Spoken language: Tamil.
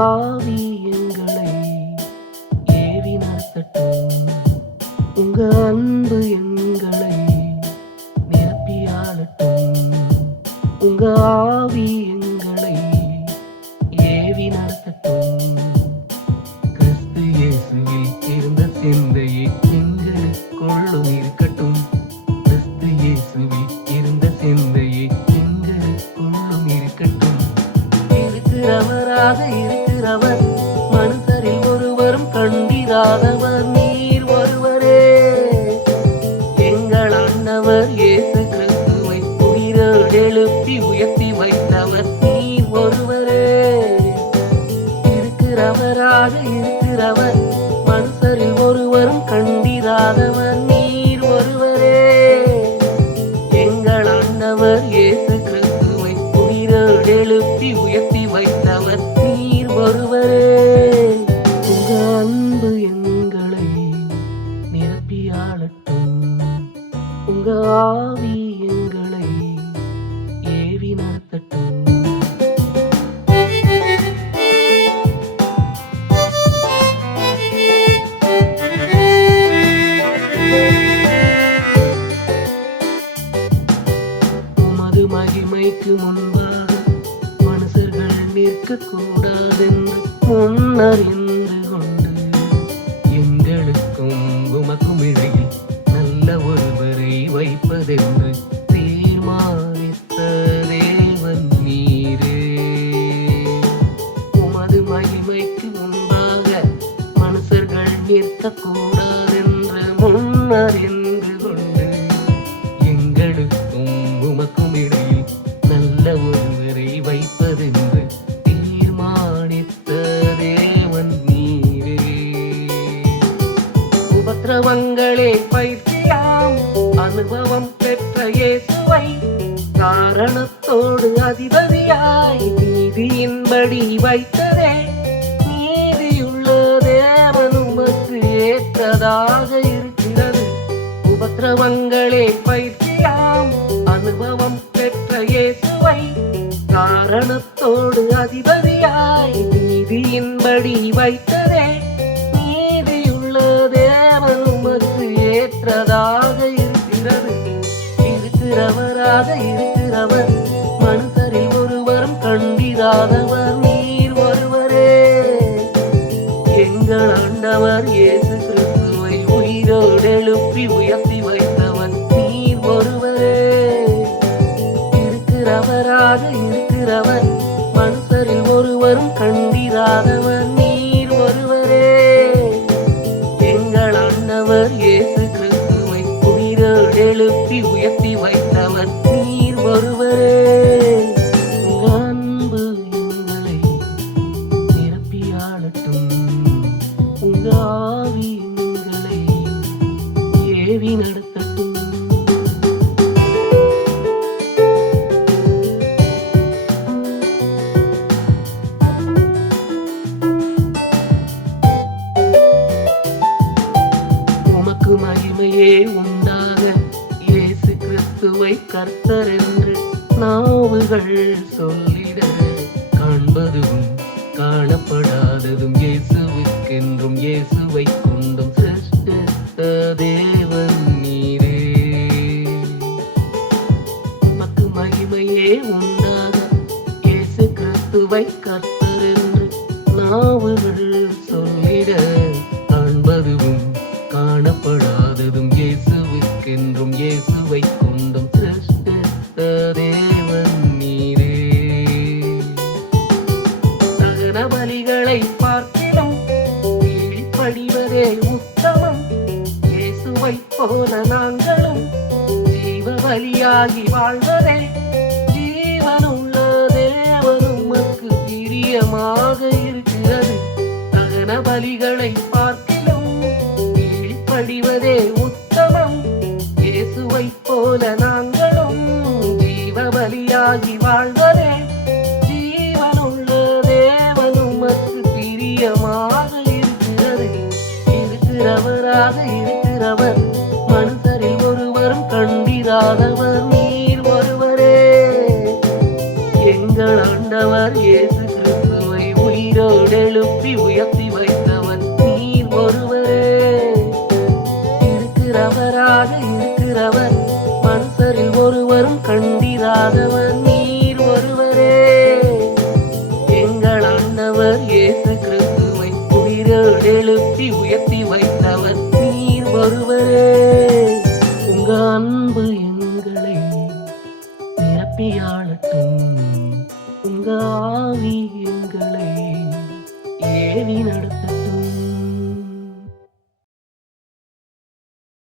ஆவி எங்களை ஏவி நடத்தட்டும். உங்க அன்பு எங்களை நிரப்பியாளட்டும். உங்க ஆவி எங்களை ஏவி நடத்தட்டும். கிறிஸ்து இயேசுவில் இருந்த சிந்தையை எங்களுக்குள்ளும் இருக்கட்டும். கிறிஸ்து இயேசுவில் இருந்த சிந்தையை எங்களுக்குள்ளும் இருக்கட்டும். இருக்கிறவராக இருக்கிறவர், மனுஷரில் ஒருவரும் கண்டிராதவர் நீர் ஒருவரே. எங்கள் ஆண்டவர் இயேசு கிறிஸ்துவை உயிரோடு எழுப்பி உயர்த்தி வைத்தவர் நீர் ஒருவரே. இருக்கிறவராக இருக்கிறவர், மனுஷரில் ஒருவரும் கண்டிராதவர் நீர் ஒருவரே. எங்கள் ஆண்டவர் இயேசு கிறிஸ்துவை உயிரோடு எழுப்பி உயர்த்தி வைத்தவர் நீர் ஒருவரே. உங்க அன்பு எங்களை நிரப்பியாளட்டும். உங்க ஆவி எங்களை ஏவி நடத்தட்டும். உமது மகிமைக்கு முன்பாக மனுஷர்கள் நிற்க கூடாதென்று முன்னறிந்து கொண்டு எங்களுக்கும் உமக்கும் இடையில் நல்ல ஒருவரை வைப்பதென்று தீர்மானித்த தேவன் நீரே. உமது மகிமைக்கு முன்பாக மனுஷர்கள் நிற்க கூடாதென்று முன்னறிந்து கொண்டு எங்களுக்கும் உமக்கும் இடையில் நல்ல ஒருவரை வைப்பதென்று தீர்மானித்த தேவன் நீரே. உபத்திரவங்களே பயிற்சியாம் அனுபவம் பெற்ற இயேசுவை காரணத்தோடு அதிபதியாய் நீதியின்படி வைத்ததே. நீதியுள்ள தேவன் உமக்கு ஏற்றதாக இருக்கிறது. உபத்திரவங்களே பயிற்சியாம் அனுபவம் பெற்ற இயேசுவை காரணத்தோடு அதிபதியாய் நீதியின்படி வைத்ததே. நீதியுள்ள தேவன் உமக்கு ஏற்றதாக இருக்கிறது. இருக்கிறவராக இருக்கிறவர், மனுஷரில் ஒருவரும் கண்டிராதவர் நீர் ஒருவரே. எங்கள் ஆண்டவர் இயேசு கிறிஸ்துவை உயிரோடு எழுப்பி உயர்த்தி வைத்தவர் நீர் ஒருவரே. இருக்கிறவராக இருக்கிறவர், மனுஷரில் ஒருவரும் கண்டிராதவர் நீர் ஒருவரே. எங்கள் ஆண்டவர் இயேசு கிறிஸ்துவை உயிரோடு எழுப்பி உயர்த்தி வைத்தவர் நீர் ஒருவரே. உங்க அன்பு எங்களை நிரப்பியாளட்டும். உங்க ஆவி எங்களை ஏவி நடத்தட்டும். உமக்கு மகிமையே உண்டாக இயேசு கிறிஸ்துவை கர்த்தர் என்று நாவுகள் சொல்லிட, காண்பதும் காணப்படாததும் இயேசுவுக்கென்றும் இயேசுவை கொண்டும் சிருஷ்டித்த தேவன் நீரே. உமக்கு மகிமையே உண்டாக இயேசு கிறிஸ்துவை கர்த்தர் என்று நாவுகள் சொல்லிட, காண்பதும் காணப்படாததும் இயேசுவுக்கென்றும் இயேசுவை கொண்டும் சிருஷ்டித்த தேவன் நீரே. தகன பலிகளை பார்க்கிலும் கீழ்ப்படிவதே உத்தமம். இயேசுவை போல நாங்களும் ஜீவ பலியாகி வாழ்வதே. ஜீவனுள்ள தேவன் உமக்கு பிரியமாக இருக்கிறது. தகன பலிகளை பார்க்கிலும் கீழ்ப்படிவதே உத்தமம். இயேசுவை போல நாங்களும் ஜீவ பலியாகி வாழ்வதே. ஜீவனுள்ள தேவன் உமக்கு பிரியமாக இருக்கிறது. இருக்கிறவராக இருக்கிறவர், மனுஷரில் ஒருவரும் கண்டிராதவர் நீர் ஒருவரே. எங்கள் ஆண்டவர் இயேசு கிறிஸ்துவை உயிரோடு எழுப்பி உயர்த்தி வைத்தவர் நீர் ஒருவரே. இருக்கிறவராக இருக்கிறவர், மனுஷரில் ஒருவரும் கண்டிராதவர் நீர் ஒருவரே. எங்கள் ஆண்டவர் இயேசு கிறிஸ்துவை உயிரோடு எழுப்பி உயர்த்தி வைத்தவர் நீர் ஒருவரே. உங்க அன்பு எங்களை நிரப்பியாளட்டும், உங்க ஆவி எங்களை ஏவி நடத்த